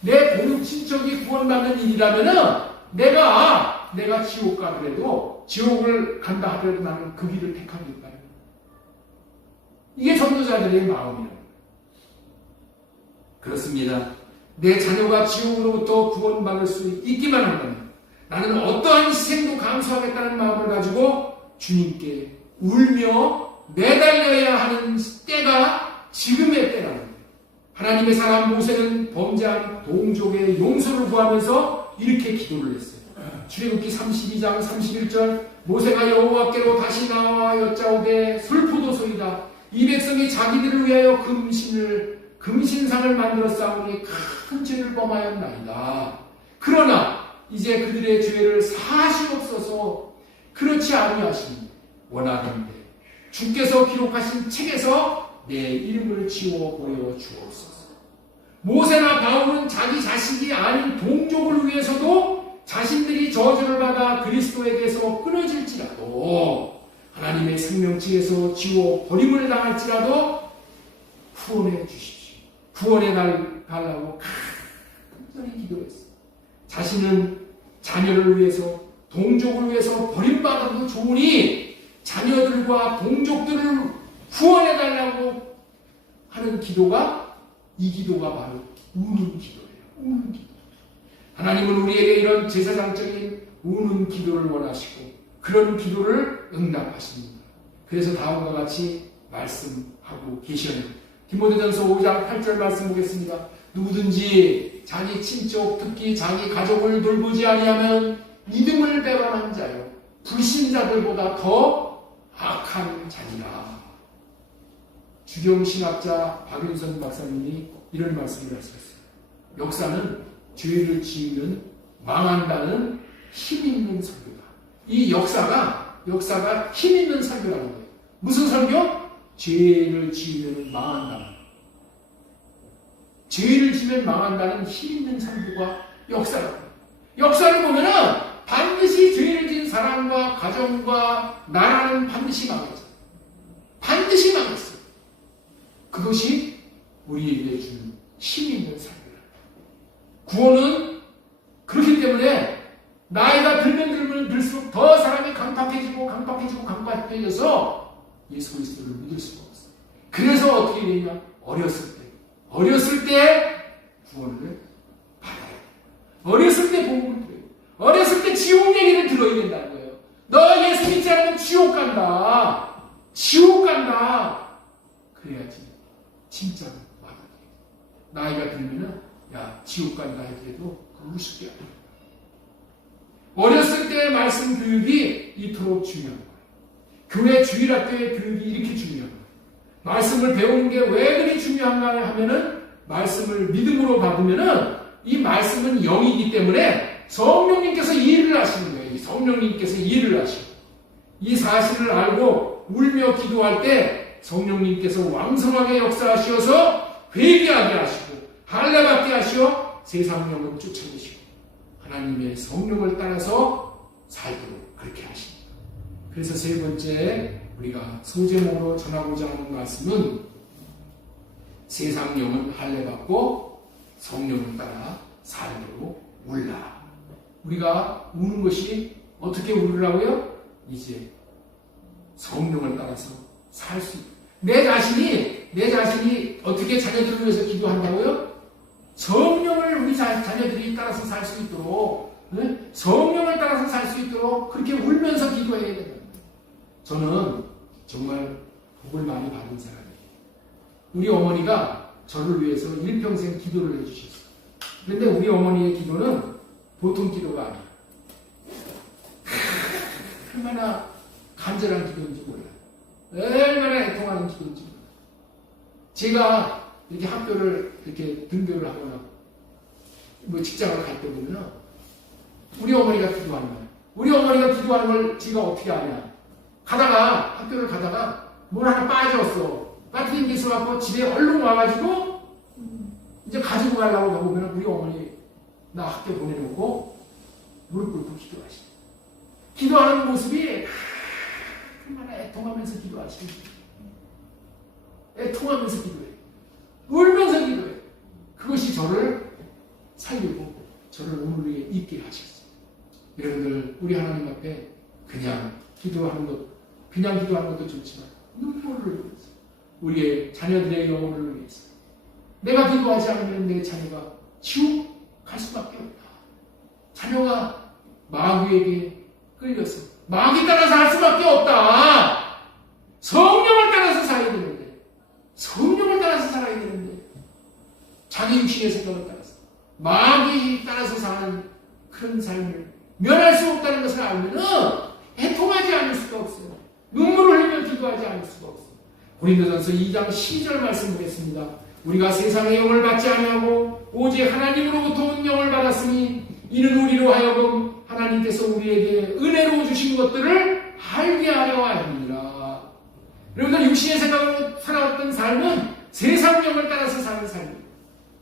내 고륙 친척이 구원받는 일이라면은 내가 지옥 가더라도 지옥을 간다 하더라도 나는 그 길을 택하겠다. 이게 전도자들의 마음이에요. 그렇습니다. 내 자녀가 지옥으로부터 구원받을 수 있기만 한다면 나는 어떠한 희생도 감수하겠다는 마음을 가지고 주님께 울며 매달려야 하는 때가 지금의 때라는 거예요. 하나님의 사람 모세는 범죄한 동족의 용서를 구하면서 이렇게 기도를 했어요. 출애굽기 32장 31절 모세가 여호와께로 다시 나와 여짜오되 슬프도소이다. 이 백성이 자기들을 위하여 금신상을 만들어 싸우니 큰 죄를 범하였나이다. 그러나 이제 그들의 죄를 사시옵소서. 그렇지 아니하시니 원하는데 주께서 기록하신 책에서 내 이름을 지워 보여 주옵소서. 모세나 바울은 자기 자식이 아닌 동족을 위해서도 자신들이 저주를 받아 그리스도에게서 끊어질지라도 하나님의 생명책에서 지워 버림을 당할지라도 구원해 주십시오. 구원해 달라고 간절히 기도했어요. 자신은 자녀를 위해서 동족을 위해서 버림받아도 좋으니 자녀들과 동족들을 구원해 달라고 하는 기도가 이 기도가 바로 우는 기도예요. 우는 기도. 하나님은 우리에게 이런 제사장적인 우는 기도를 원하시고 그런 기도를 응답하십니다. 그래서 다음과 같이 말씀하고 계셔요. 디모데전서 5장 8절 말씀 보겠습니다. 누구든지 자기 친족 특히 자기 가족을 돌보지 아니하면 믿음을 배반한 자요 불신자들보다 더 악한 자니라. 주경신학자 박윤선 박사님이 이런 말씀을 하셨어요. 역사는 죄를 지으면 망한다는 힘 있는 설교다. 이 역사가 힘 있는 설교라는 거예요. 무슨 설교? 죄를 지으면 망한다. 죄를 지으면 망한다는 힘 있는 설교가 역사다. 역사를 보면은 반드시 죄를 지은 사람과 가정과 나라는 반드시 망했죠. 반드시 망했어요. 그것이 우리에게 주는 힘 있는 설교다. 구원은 그렇기 때문에 나이가 들면 들수록 더 사람이 강팍해져서 예수 그리스도를 믿을 수가 없어요. 그래서 어떻게 되냐? 어렸을 때 구원을 받아야 돼요. 어렸을 때 복음을 들어요. 어렸을 때 지옥 얘기를 들어야 된다는 거예요. 너 예수 믿지 않으면 지옥 간다. 그래야지 진짜로 받아들여요. 나이가 들면은 야 지옥 간다 해도 우습게 안 돼요. 어렸을 때의 말씀 교육이 이토록 중요한 거예요. 교회 주일학교의 교육이 이렇게 중요한 거예요. 말씀을 배우는 게 왜 그리 중요한가 하면은 말씀을 믿음으로 받으면은 이 말씀은 영이기 때문에 성령님께서 일을 하시는 거예요. 이 성령님께서 일을 하시고 이 사실을 알고 울며 기도할 때 성령님께서 왕성하게 역사하시어서 회개하게 하시고 할례받게 하시어 세상 영을 쫓아내시고 하나님의 성령을 따라서 살도록 그렇게 하십니다. 그래서 세 번째 우리가 소제목으로 전하고자 하는 말씀은 세상 영은 할례받고 성령을 따라 살도록 울라. 우리가 우는 것이 어떻게 울으라고요? 이제 성령을 따라서 살 수 있다. 내 자신이 어떻게 자녀들을 위해서 기도한다고요? 성령을 우리 자녀들이 따라서 살 수 있도록, 성령을 따라서 살 수 있도록 그렇게 울면서 기도해야 된다. 저는 정말 복을 많이 받은 사람이에요. 우리 어머니가 저를 위해서 일평생 기도를 해주셨어요. 그런데 우리 어머니의 기도는 보통 기도가 아니에요. 얼마나 간절한 기도인지 몰라요. 얼마나 애통하는 기도인지 몰라요. 제가 이렇게 학교를 이렇게 등교를 하거나 뭐 직장을 갈 때 보면 우리 어머니가 기도하는 거예요. 우리 어머니가 기도하는 걸 제가 어떻게 아냐. 학교를 가다가 뭘 하나 빠졌어. 빠뜨린 게 있어갖고 집에 얼른 와가지고 이제 가지고 가려고 보면 우리 어머니 나 학교 보내놓고 무릎 꿇고 기도하시죠. 기도하는 모습이 얼마나 애통하면서 기도하시죠. 애통하면서 기도해. 울면서 기도해. 그것이 저를 살리고 저를 우물에 있게 하셨어요. 여러분들 우리 하나님 앞에 그냥 기도하는 것도 좋지만 눈물을 흘려서 우리의 자녀들의 영혼을 위해서 내가 기도하지 않으면 내 자녀가 지옥 갈 수밖에 없다. 자녀가 마귀에게 끌려서 마귀 따라서 할 수밖에 없다. 성령을 따라서 살아야 되는데 성령을 따라서 살아야 되는데 자기 육신의 생각을 따라서 마귀에 따라서 사는 그런 삶을 면할 수 없다는 것을 알면은 애통하지 않을 수가 없어요. 눈물을 흘리며 기도하지 않을 수가 없어요. 고린도전서 2장 12절 말씀 보겠습니다. 우리가 세상의 영을 받지 아니하고 오직 하나님으로부터 온 영을 받았으니 이는 우리로 하여금 하나님께서 우리에게 은혜로 주신 것들을 알게 하려 함이니라. 여러분들 육신의 생각으로 살아왔던 삶은 세상 영을 따라서 사는 삶이에요.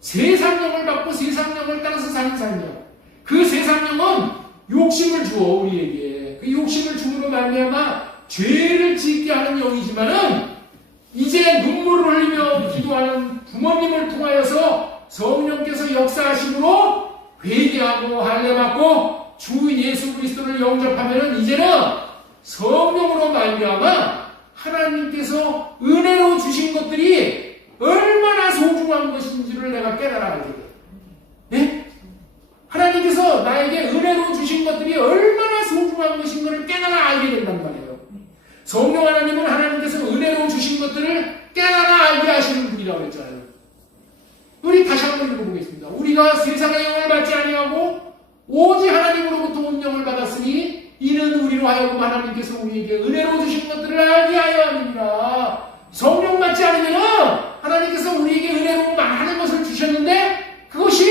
세상 영을 받고 세상 영을 따라서 사는 삶이에요. 그 세상 영은 욕심을 주어 우리에게 그 욕심을 줌으로 말미암아 죄를 짓게 하는 영이지만은 이제 눈물을 흘리며 기도하는 부모님을 통하여서 성령께서 역사하심으로 회개하고 할례받고 주 예수 그리스도를 영접하면은 이제는 성령으로 말미암아 하나님께서 은혜로 주신 것들이 얼마나 소중한 것인지를 내가 깨달아 알게 돼요. 네? 하나님께서 나에게 은혜로 주신 것들이 얼마나 소중한 것인지를 깨달아 알게 된단 말이에요. 성령 하나님은 하나님께서 은혜로 주신 것들을 깨달아 알게 하시는 분이라고 했잖아요. 우리 다시 한번 읽어보겠습니다. 우리가 세상의 영을 받지 아니하고 오직 하나님으로부터 온 영을 받았으니 이는 우리로 하여금 하나님께서 우리에게 은혜로 주신 것들을 알게 하여 함이니라. 성령 받지 않으면 하나님께서 우리에게 은혜로 많은 것을 주셨는데 그것이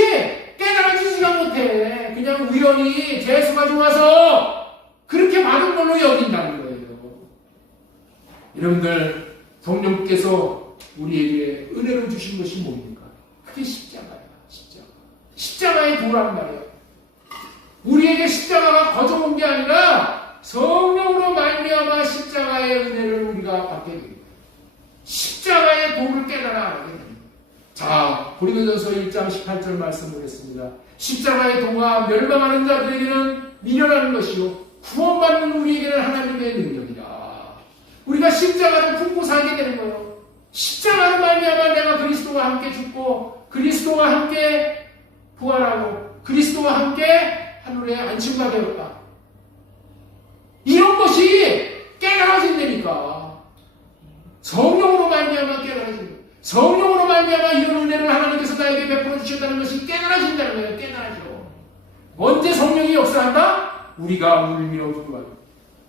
깨달아지지가 못해. 그냥 우연히 재수가 좋아서 그렇게 받은 걸로 여긴다는 거예요. 여러분들 성령께서 우리에게 은혜로 주신 것이 뭡니까? 그게 십자가야. 십자가의 도란 말이에요. 우리에게 십자가가 거저온 게 아니라 성령으로 말미암아 십자가의 은혜를 우리가 받게 됩니다. 십자가의 도를 깨달아 알게 됩니다. 자, 고린도전서 1장 18절 말씀 보겠습니다. 십자가의 도가 멸망하는 자들에게는 미련한 것이요 구원받는 우리에게는 하나님의 능력이다. 우리가 십자가를 품고 살게 되는 거예요. 십자가로 말미암아 내가 그리스도와 함께 죽고 그리스도와 함께 부활하고 그리스도와 함께 하늘에 안심가 되었다. 이런 것이 깨달아진다니까. 성령으로 말미암아 깨달아진다. 성령으로 말미암아 이런 은혜를 하나님께서 나에게 베풀어 주셨다는 것이 깨달아진다는 거예요. 깨달아져. 언제 성령이 역사한다? 우리가 울며 기도하고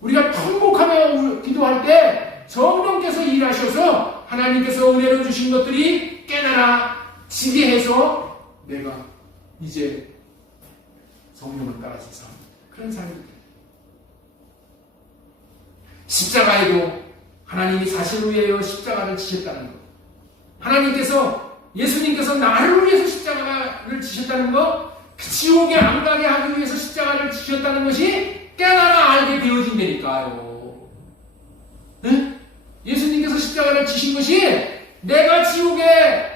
우리가 통곡하며 기도할 때 성령께서 일하셔서 하나님께서 은혜로 주신 것들이 깨달아지게 해서 내가 이제 성령을 따라서 삽니다. 그런 삶이 돼요. 십자가에도 하나님이 자신을 위하여 십자가를 지셨다는 것. 하나님께서 예수님께서 나를 위해서 십자가를 지셨다는 것, 지옥에 안 가게 하기 위해서 십자가를 지셨다는 것이 깨달아 알게 되어진다니까요. 응? 예수님께서 십자가를 지신 것이 내가 지옥에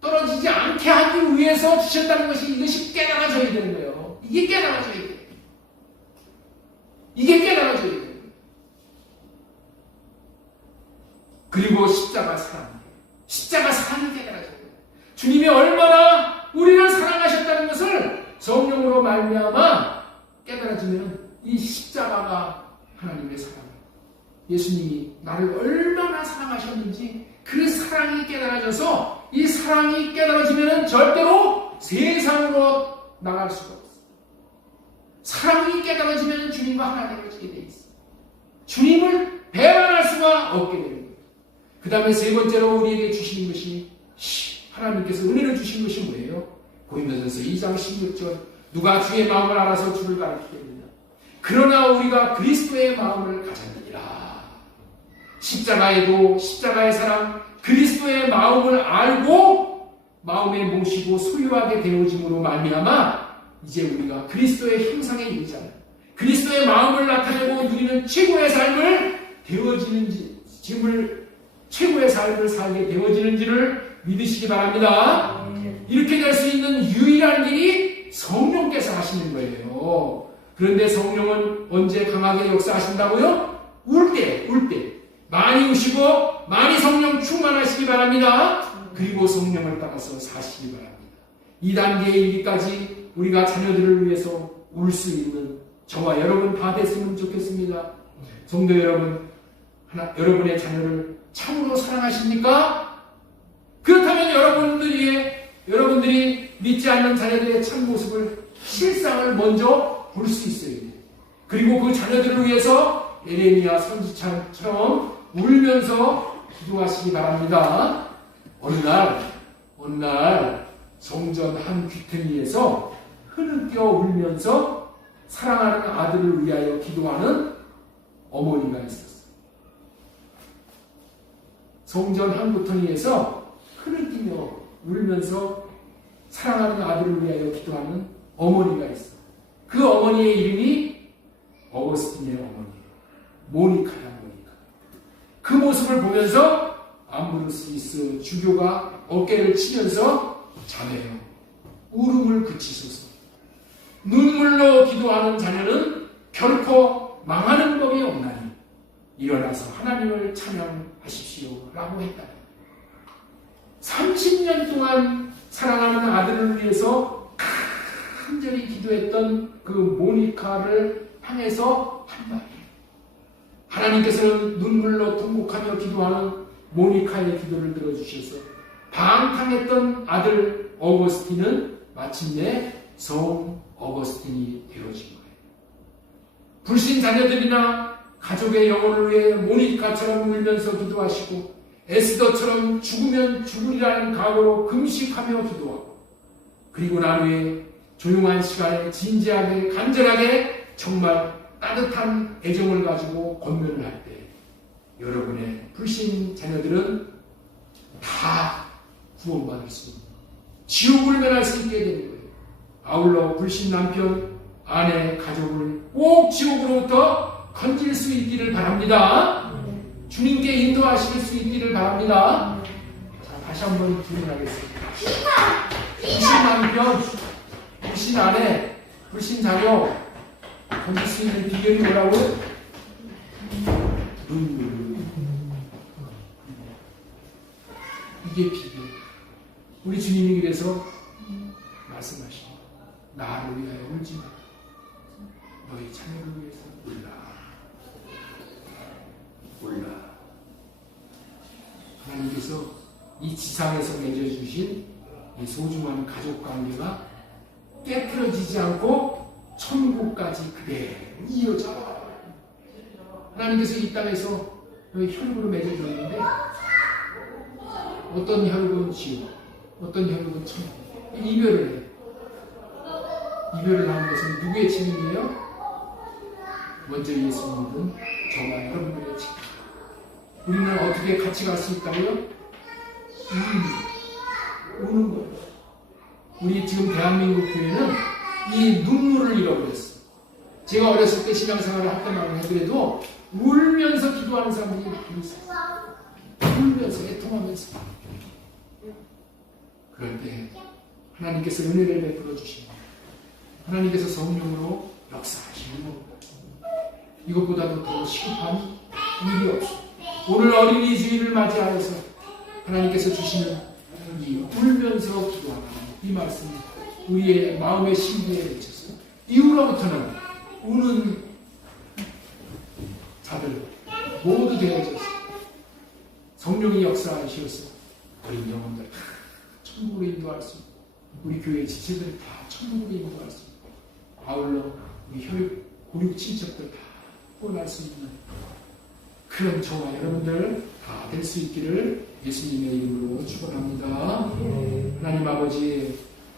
떨어지지 않게 하기 위해서 지셨다는 것이 이것이 깨달아져야 되는 거예요. 이게 깨달아져야 돼요. 이게 깨달아져야 돼요. 그리고 십자가 사랑. 십자가 사랑이 깨달아져야 돼요. 주님이 얼마나 우리를 사랑하셨다는 것을 성령으로 말미암아 깨달아지면 이 십자가가 하나님의 사랑. 예수님이 나를 얼마나 사랑하셨는지 그 사랑이 깨달아져서 이 사랑이 깨달아지면 절대로 세상으로 나갈 수가 없어요. 사랑이 깨달아지면 주님과 하나 되어지게 돼 있어요. 주님을 배반할 수가 없게 되는 거예요. 그 다음에 세 번째로 우리에게 주신 것이 하나님께서 은혜를 주신 것이 뭐예요? 고린도전서 2장 16절 누가 주의 마음을 알아서 주를 가르치겠느냐. 그러나 우리가 그리스도의 마음을 가졌느니라. 십자가에도 십자가의 사랑, 그리스도의 마음을 알고 마음에 모시고 소유하게 되어짐으로 말미암아 이제 우리가 그리스도의 형상에 이르잖아요. 그리스도의 마음을 나타내고 누리는 최고의 삶을 최고의 삶을 살게 되어지는지를 믿으시기 바랍니다. 이렇게 될 수 있는 유일한 길이 성령께서 하시는 거예요. 그런데 성령은 언제 강하게 역사하신다고요? 울 때. 많이 우시고 많이 성령 충만하시기 바랍니다. 그리고 성령을 따라서 사시기 바랍니다. 2단계에 이르기까지 우리가 자녀들을 위해서 울 수 있는 저와 여러분 다 됐으면 좋겠습니다. 성도 여러분, 여러분의 자녀를 참으로 사랑하십니까? 그렇다면 여러분들이 믿지 않는 자녀들의 참모습을 실상을 먼저 볼 수 있어야 돼요. 그리고 그 자녀들을 위해서 에레미야 선지자처럼 울면서 기도하시기 바랍니다. 어느 날 성전 한 귀퉁이에서 흐느껴 울면서 사랑하는 아들을 위하여 기도하는 어머니가 있었어요. 성전 한 구덩이에서 흐느끼며 울면서 사랑하는 아들을 위하여 기도하는 어머니가 있어요. 그 어머니의 이름이 어거스틴의 어머니예요. 모니카야, 모니카. 그 모습을 보면서 암브로시스 주교가 어깨를 치면서 자매요. 울음을 그치소서. 눈물로 기도하는 자녀는 결코 망하는 법이 없나니 일어나서 하나님을 찬양하십시오 라고 했다. 30년 동안 사랑하는 아들을 위해서 간절히 기도했던 그 모니카를 향해서 한 말이에요. 하나님께서는 눈물로 통곡하며 기도하는 모니카의 기도를 들어주셔서 방탕했던 아들 어거스틴은 마침내 성 어거스틴이 되어진 거예요. 불신 자녀들이나 가족의 영혼을 위해 모니카처럼 울면서 기도하시고 에스더처럼 죽으면 죽으리라는 각오로 금식하며 기도하고 그리고 난 후에 조용한 시간에 진지하게 간절하게 정말 따뜻한 애정을 가지고 권면을 할 때 여러분의 불신 자녀들은 다 구원받을 수 있는 지옥을 면할 수 있게 되는 거예요. 아울러 불신 남편, 아내, 가족을 꼭 지옥으로부터 건질 수 있기를 바랍니다. 주님께 인도하실 수 있기를 바랍니다. 자, 다시 한번 질문하겠습니다. 불신 남편, 불신 아내, 불신 자녀 건질 수 있는 비결이 뭐라고요? 눈물. 이게 비결. 우리 주님이 그래서 말씀하십니다. 나를 위하여 울지 마. 너희 자녀를 위해서 울라. 하나님께서 이 지상에서 맺어주신 이 소중한 가족관계가 깨트려지지 않고 천국까지 그대로 이어져 하나님께서 이 땅에서 혈육으로 맺어져 있는데 어떤 혈육은 지옥, 어떤 혈육은 천국. 이별을 해요. 이별을 하는 것은 누구의 책임이에요? 먼저 예수 믿은 저와 여러분들의 책임. 우리는 어떻게 같이 갈 수 있다고요? 우는 거예요. 우리 지금 대한민국 교회는 이 눈물을 잃어버렸어. 제가 어렸을 때 신앙생활을 할 때만 해도 울면서 기도하는 사람들이 많이 있어요. 울면서 애통하면서. 그럴 때 하나님께서 은혜를 베풀어 주십니다. 하나님께서 성령으로 역사하시는 겁니다. 이것보다도 더 시급한 일이 없어. 오늘 어린이 주일을 맞이하여서 하나님께서 주시는 이 울면서 기도하는 이 말씀이 우리의 마음의 심기에 미쳐서 이후로부터는 우는 자들 모두 되어져서 성령이 역사하시어서 어린 영혼들 다 천국으로 인도할 수 있고 우리 교회 지체들 다 천국으로 인도할 수 있고 아울러 우리 혈육 고육 친척들 다 구원할 수 있는 그런 저와 여러분들 다 될 수 있기를 예수님의 이름으로 축원합니다. 하나님 아버지